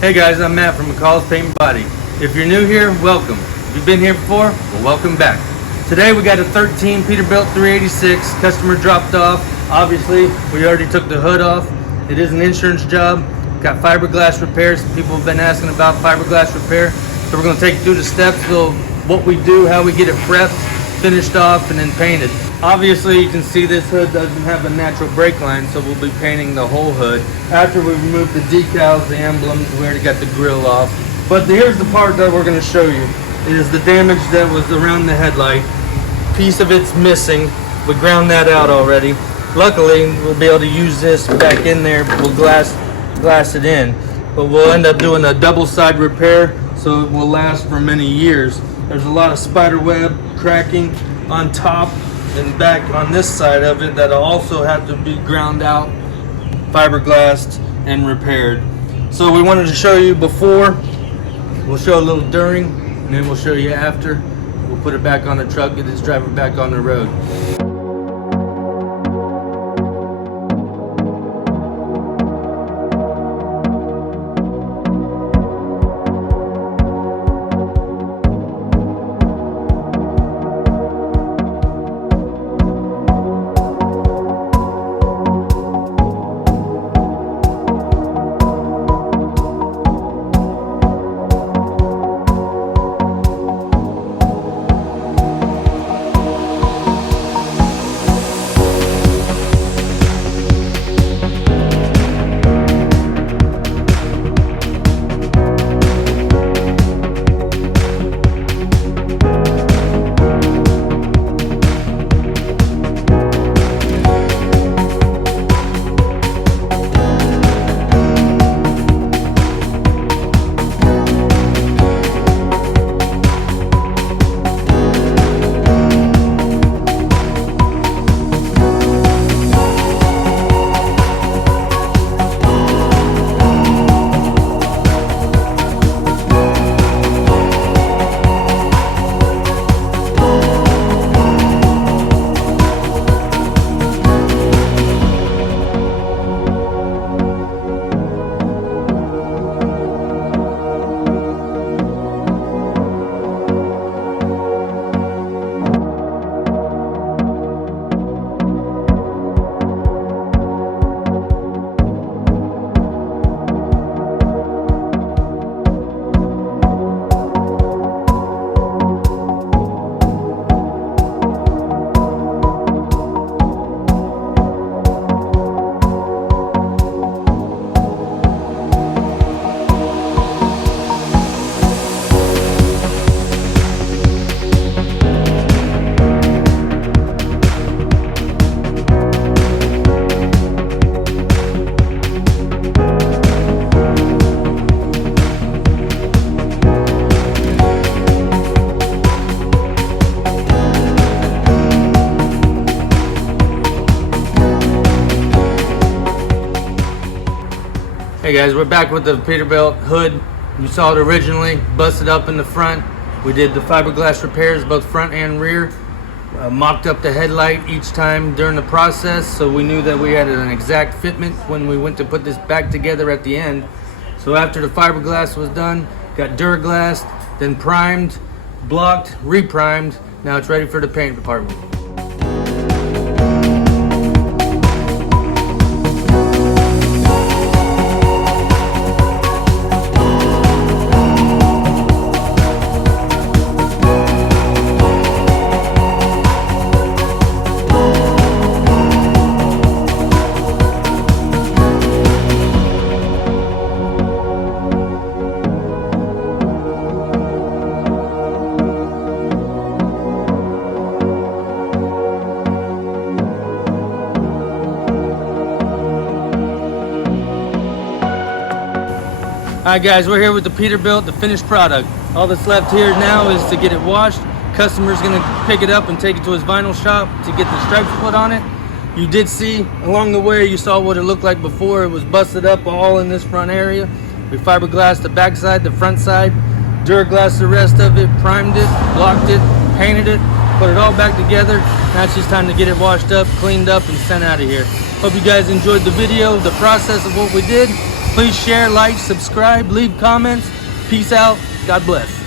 Hey guys, I'm Matt from McCall's Paint and Body. If you're new here, welcome. If you've been here before, well, welcome back. Today we got a 13 Peterbilt 386. Customer dropped off. Obviously, we already took the hood off. It is an insurance job. Got fiberglass repairs. People have been asking about fiberglass repair. So we're going to take you through the steps of what we do, how we get it prepped, finished off, and then painted. Obviously, you can see this hood doesn't have a natural brake line, so we'll be painting the whole hood. After we remove the decals, the emblems, we already got the grill off. But here's the part that we're going to show you. It is the damage that was around the headlight. Piece of it's missing. We ground that out already. Luckily, we'll be able to use this back in there. We'll glass it in. But we'll end up doing a double side repair, so it will last for many years. There's a lot of spider web cracking on top and back on this side of it that'll also have to be ground out, fiberglassed, and repaired. So we wanted to show you before, we'll show a little during, and then we'll show you after. We'll put it back on the truck, get this driver back on the road. Hey guys, we're back with the Peterbilt hood. You saw it originally, busted up in the front. We did the fiberglass repairs, both front and rear. Mocked up the headlight each time during the process, so we knew that we had an exact fitment when we went to put this back together at the end. So after the fiberglass was done, got Duraglassed, then primed, blocked, reprimed. Now it's ready for the paint department. Alright guys, we're here with the Peterbilt, the finished product. All that's left here now is to get it washed. Customer's gonna pick it up and take it to his vinyl shop to get the stripes put on it. You did see along the way, you saw what it looked like before. It was busted up all in this front area. We fiberglassed the back side, the front side, Duraglassed the rest of it, primed it, blocked it, painted it, put it all back together. Now it's just time to get it washed up, cleaned up, and sent out of here. Hope you guys enjoyed the video, the process of what we did. Please share, like, subscribe, leave comments. Peace out. God bless.